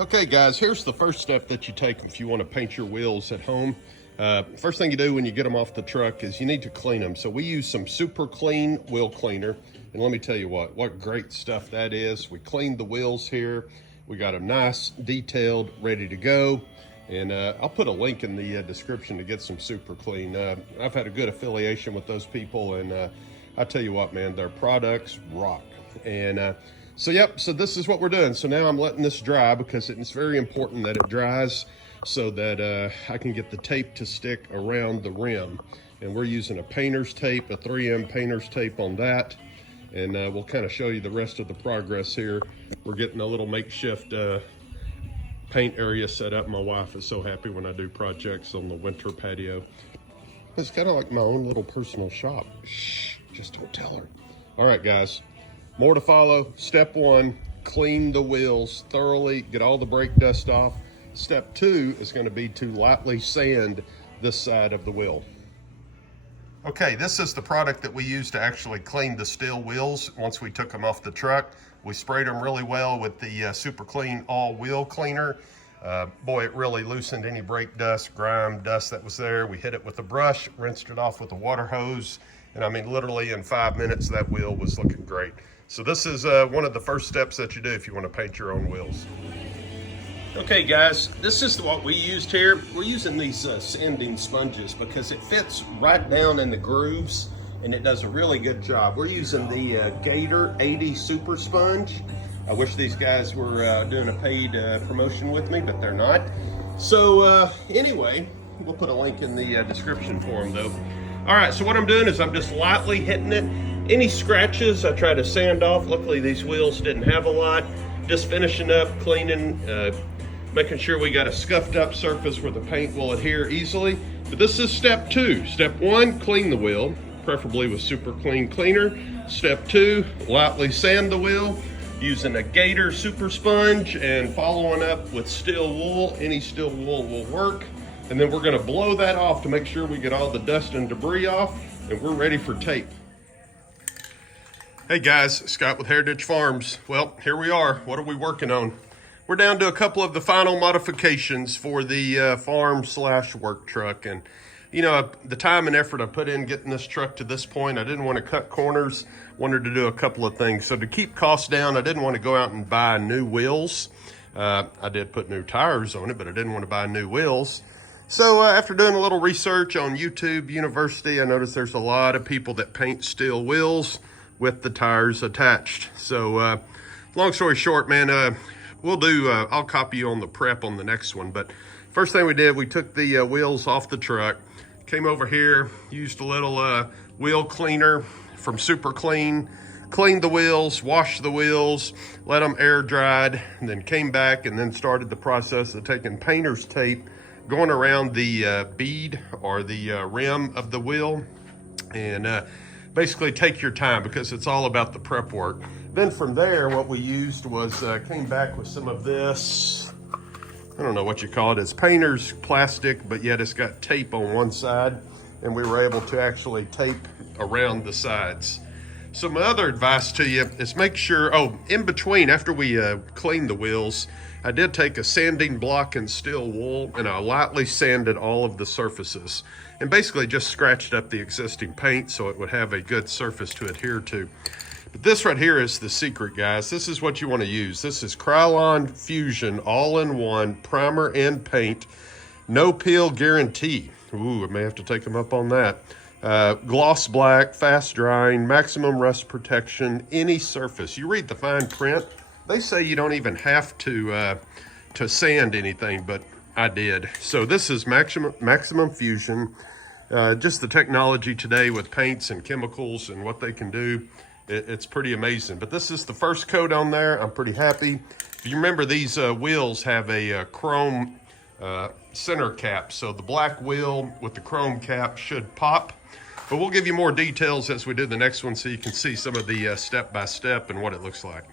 Okay guys, here's the first step that you take if you want to paint your wheels at home. First thing you do when you get them off the truck is you need to clean them. So we use some super clean wheel cleaner. And let me tell you what great stuff that is. We cleaned the wheels here. We got them nice, detailed, ready to go. And I'll put a link in the description to get some super clean. I've had a good affiliation with those people, and I tell you what, man, their products rock. And so this is what we're doing. So now I'm letting this dry because it's very important that it dries so that I can get the tape to stick around the rim. And we're using a painter's tape, a 3M painter's tape on that. And we'll kind of show you the rest of the progress here. We're getting a little makeshift paint area set up. My wife is so happy when I do projects on the winter patio. It's kind of like my own little personal shop. Shh, just don't tell her. All right, guys. More to follow. Step 1, clean the wheels thoroughly, get all the brake dust off. Step 2 is going to be to lightly sand this side of the wheel. Okay, this is the product that we used to actually clean the steel wheels once we took them off the truck. We sprayed them really well with the Super Clean all wheel cleaner. Boy, it really loosened any brake dust, grime, dust that was there. We hit it with a brush, rinsed it off with a water hose. And I mean, literally in 5 minutes, that wheel was looking great. So this is one of the first steps that you do if you want to paint your own wheels. Okay guys, this is what we used here. We're using these sanding sponges because it fits right down in the grooves and it does a really good job. We're using the Gator 80 Super Sponge. I wish these guys were doing a paid promotion with me, but they're not. So anyway, we'll put a link in the description for them though. All right, so what I'm doing is I'm just lightly hitting it. Any scratches, I try to sand off. Luckily, these wheels didn't have a lot. Just finishing up, cleaning, making sure we got a scuffed up surface where the paint will adhere easily. But this is step 2. Step 1, clean the wheel, preferably with Super Clean Cleaner. Step 2, lightly sand the wheel using a Gator Super Sponge and following up with steel wool. Any steel wool will work. And then we're gonna blow that off to make sure we get all the dust and debris off, and we're ready for tape. Hey guys, Scott with Heritage Farms. Well, here we are. What are we working on? We're down to a couple of the final modifications for the farm/work truck. And you know, the time and effort I put in getting this truck to this point, I didn't want to cut corners, wanted to do a couple of things. So to keep costs down, I didn't want to go out and buy new wheels. I did put new tires on it, but I didn't want to buy new wheels. So after doing a little research on YouTube University, I noticed there's a lot of people that paint steel wheels with the tires attached. So long story short, man, I'll copy you on the prep on the next one. But first thing we did, we took the wheels off the truck, came over here, used a little wheel cleaner from Super Clean, cleaned the wheels, washed the wheels, let them air dried, and then came back and then started the process of taking painter's tape, going around the bead or the rim of the wheel, and basically take your time because it's all about the prep work. Then from there, what we used was came back with some of this, I don't know what you call it, it's painter's plastic, but yet it's got tape on one side, and we were able to actually tape around the sides. So my other advice to you is make sure, in between, after we cleaned the wheels, I did take a sanding block and steel wool and I lightly sanded all of the surfaces and basically just scratched up the existing paint so it would have a good surface to adhere to. But this right here is the secret, guys. This is what you want to use. This is Krylon Fusion all-in-one primer and paint, no peel guarantee. Ooh, I may have to take them up on that. Gloss black, fast drying, maximum rust protection, any surface. You read the fine print. They say you don't even have to sand anything, but I did. So this is maximum fusion. Just the technology today with paints and chemicals and what they can do, it's pretty amazing. But this is the first coat on there. I'm pretty happy. If you remember, these wheels have a chrome center cap. So the black wheel with the chrome cap should pop. But we'll give you more details as we do the next one so you can see some of the step-by-step and what it looks like.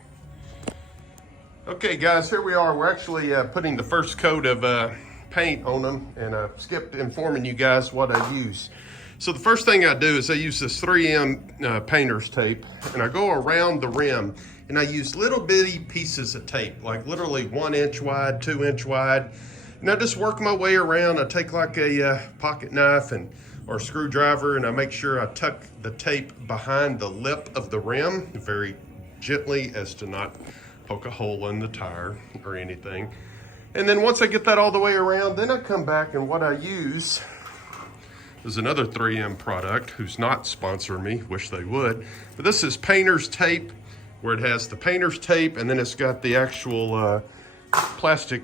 Okay guys, here we are. We're actually putting the first coat of paint on them, and I skipped informing you guys what I use. So the first thing I do is I use this 3M painter's tape, and I go around the rim, and I use little bitty pieces of tape, like literally 1 inch wide, 2 inch wide. And I just work my way around. I take like a pocket knife or screwdriver, and I make sure I tuck the tape behind the lip of the rim very gently as to not poke a hole in the tire or anything. And then once I get that all the way around, then I come back, and what I use is another 3M product who's not sponsoring me, wish they would. But this is painter's tape, where it has the painter's tape, and then it's got the actual plastic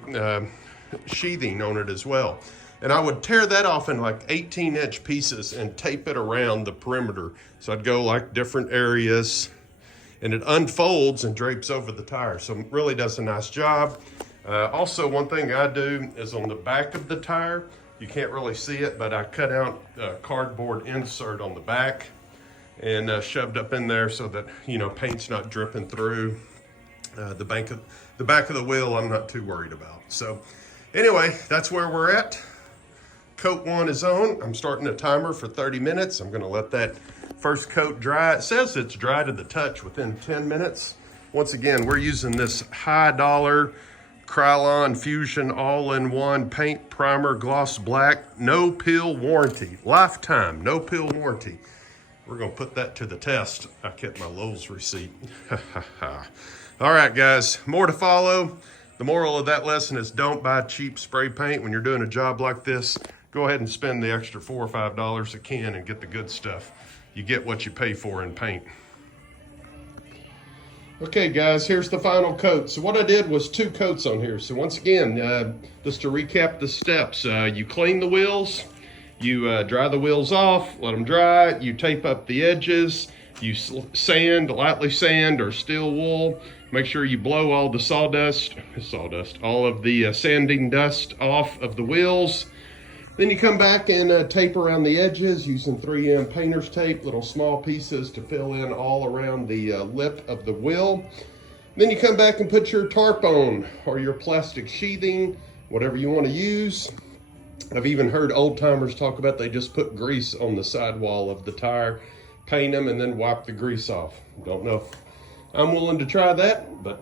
sheathing on it as well. And I would tear that off in like 18-inch pieces and tape it around the perimeter. So I'd go like different areas, and it unfolds and drapes over the tire. So it really does a nice job. Also, one thing I do is on the back of the tire, you can't really see it, but I cut out a cardboard insert on the back and shoved up in there so that, you know, paint's not dripping through. The back of the wheel I'm not too worried about. So anyway, that's where we're at. Coat 1 is on. I'm starting a timer for 30 minutes. I'm gonna let that first coat dry. It says it's dry to the touch within 10 minutes. Once again, we're using this high dollar Krylon Fusion all-in-one paint primer gloss black, no peel warranty, lifetime no peel warranty. We're gonna put that to the test. I kept my Lowe's receipt. All right, guys, more to follow. The moral of that lesson is don't buy cheap spray paint when you're doing a job like this. Go ahead and spend the extra $4 or $5 a can and get the good stuff. You get what you pay for in paint. Okay, guys, here's the final coat. So what I did was 2 coats on here. So once again, just to recap the steps, you clean the wheels, you dry the wheels off, let them dry, you tape up the edges, you sand, lightly sand or steel wool. Make sure you blow all the all of the sanding dust off of the wheels. Then you come back and tape around the edges using 3M painter's tape, little small pieces to fill in all around the lip of the wheel. Then you come back and put your tarp on or your plastic sheathing, whatever you want to use. I've even heard old timers talk about they just put grease on the sidewall of the tire, paint them, and then wipe the grease off. Don't know if I'm willing to try that, but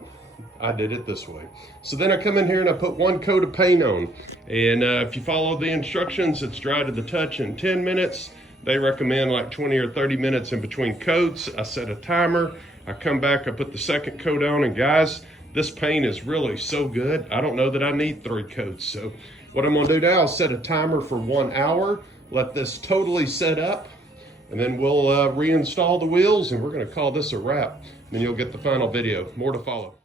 I did it this way. So then I come in here and I put 1 coat of paint on. And if you follow the instructions, it's dry to the touch in 10 minutes. They recommend like 20 or 30 minutes in between coats. I set a timer. I come back, I put the second coat on, and guys, this paint is really so good. I don't know that I need 3 coats. So what I'm gonna do now is set a timer for 1 hour, let this totally set up, and then we'll reinstall the wheels, and we're gonna call this a wrap. Then you'll get the final video. More to follow.